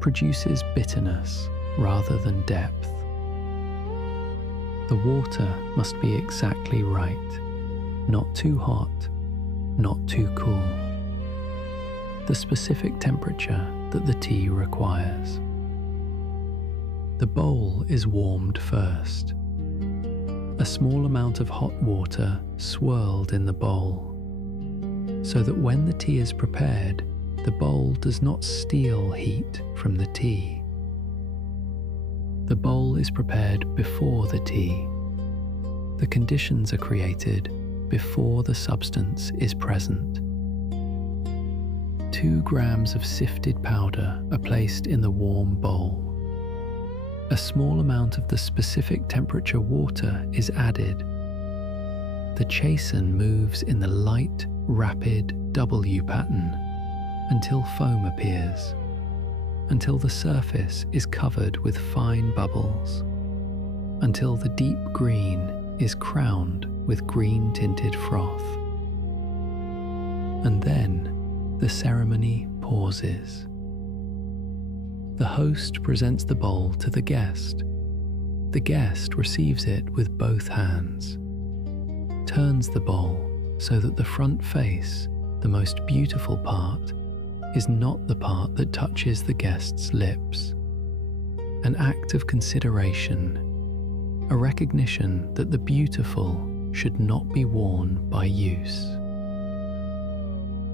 produces bitterness rather than depth. The water must be exactly right. Not too hot, not too cool. The specific temperature that the tea requires. The bowl is warmed first. A small amount of hot water swirled in the bowl, so that when the tea is prepared, the bowl does not steal heat from the tea. The bowl is prepared before the tea. The conditions are created before the substance is present. 2 grams of sifted powder are placed in the warm bowl. A small amount of the specific temperature water is added. The chasen moves in the light, rapid W pattern until foam appears, until the surface is covered with fine bubbles, until the deep green is crowned with green-tinted froth. And then the ceremony pauses. The host presents the bowl to the guest. The guest receives it with both hands, turns the bowl so that the front face, the most beautiful part, is not the part that touches the guest's lips. An act of consideration, a recognition that the beautiful should not be worn by use.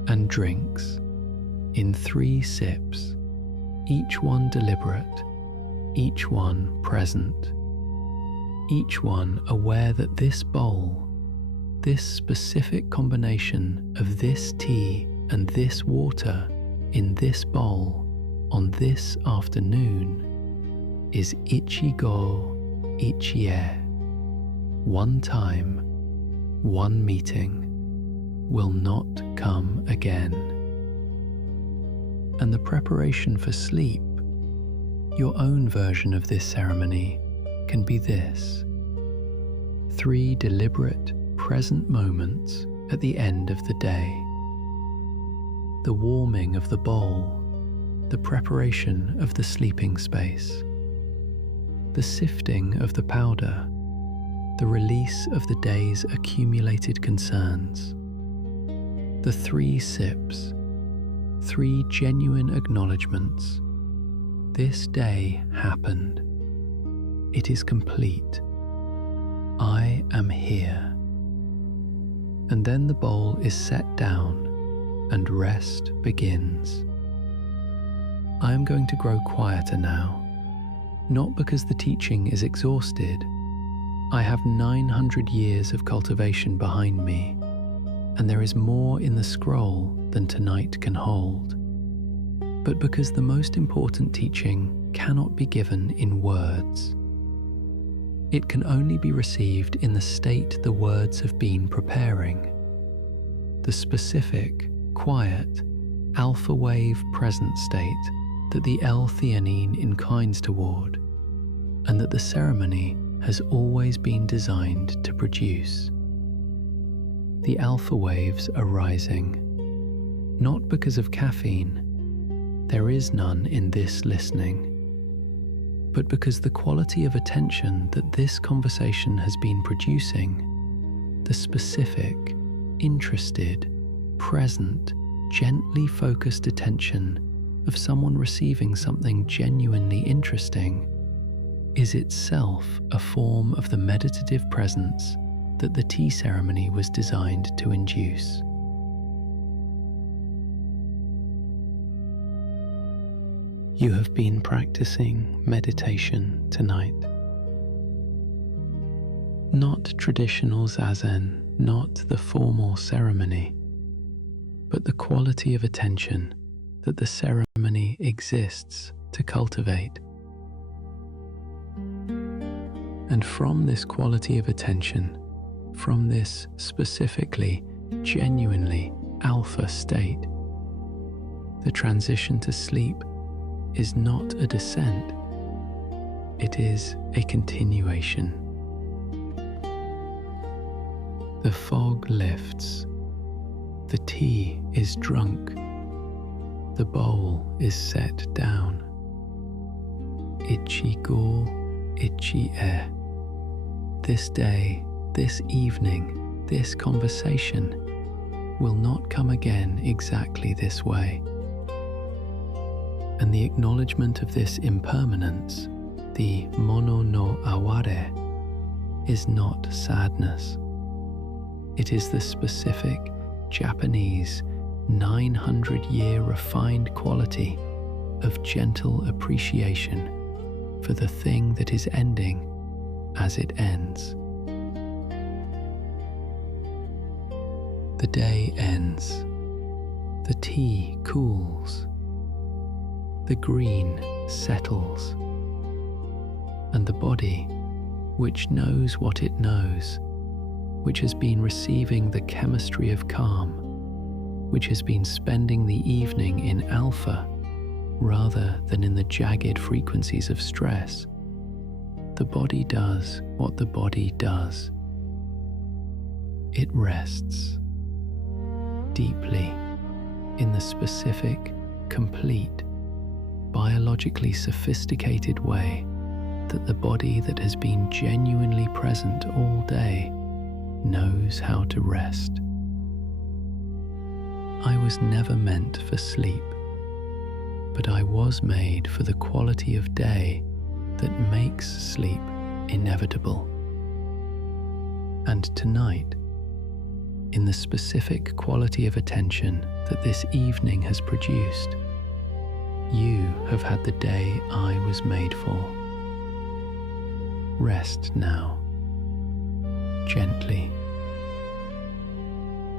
And drinks, in 3 sips, each one deliberate, each one present, each one aware that this bowl, this specific combination of this tea and this water in this bowl on this afternoon is Ichigo Ichie. One time, one meeting, will not come again. And the preparation for sleep, your own version of this ceremony, can be this: 3 deliberate, present moments at the end of the day. The warming of the bowl, the preparation of the sleeping space, the sifting of the powder, the release of the day's accumulated concerns. The 3 sips, 3 genuine acknowledgements. This day happened. It is complete. I am here. And then the bowl is set down and rest begins. I am going to grow quieter now, not because the teaching is exhausted. I have 900 years of cultivation behind me, and there is more in the scroll than tonight can hold, but because the most important teaching cannot be given in words. It can only be received in the state the words have been preparing. The specific, quiet, alpha wave present state that the L-theanine inclines toward, and that the ceremony has always been designed to produce. The alpha waves are rising, not because of caffeine, there is none in this listening, but because the quality of attention that this conversation has been producing, the specific, interested, present, gently focused attention of someone receiving something genuinely interesting, is itself a form of the meditative presence that the tea ceremony was designed to induce. You have been practicing meditation tonight. Not traditional zazen, not the formal ceremony, but the quality of attention that the ceremony exists to cultivate. And from this quality of attention, from this specifically, genuinely alpha state, the transition to sleep is not a descent, it is a continuation. The fog lifts, the tea is drunk, the bowl is set down. Ichi go, ichi e. This day, this evening, this conversation will not come again exactly this way. And the acknowledgement of this impermanence, the mono no aware, is not sadness. It is the specific Japanese 900-year refined quality of gentle appreciation for the thing that is ending as it ends. The day ends. The tea cools. The green settles. And the body, which knows what it knows, which has been receiving the chemistry of calm, which has been spending the evening in alpha rather than in the jagged frequencies of stress, the body does what the body does. It rests deeply in the specific, complete, biologically sophisticated way that the body that has been genuinely present all day knows how to rest. I was never meant for sleep, but I was made for the quality of day that makes sleep inevitable. And tonight, in the specific quality of attention that this evening has produced, you have had the day I was made for. Rest now, gently,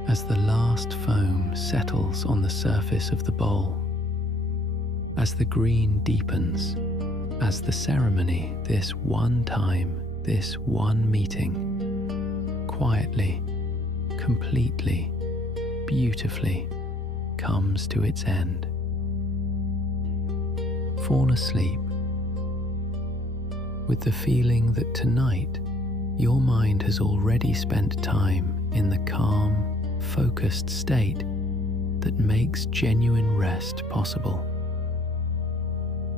as the last foam settles on the surface of the bowl, as the green deepens, as the ceremony, this one time, this one meeting, quietly, completely, beautifully, comes to its end. Fall asleep with the feeling that tonight your mind has already spent time in the calm, focused state that makes genuine rest possible.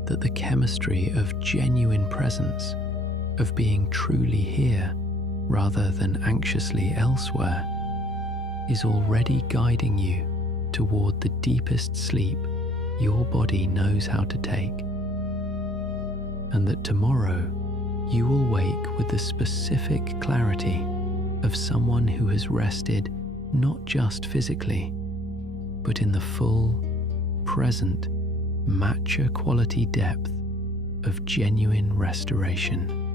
That the chemistry of genuine presence, of being truly here, rather than anxiously elsewhere, is already guiding you toward the deepest sleep your body knows how to take, and that tomorrow you will wake with the specific clarity of someone who has rested not just physically, but in the full, present, matcha quality depth of genuine restoration.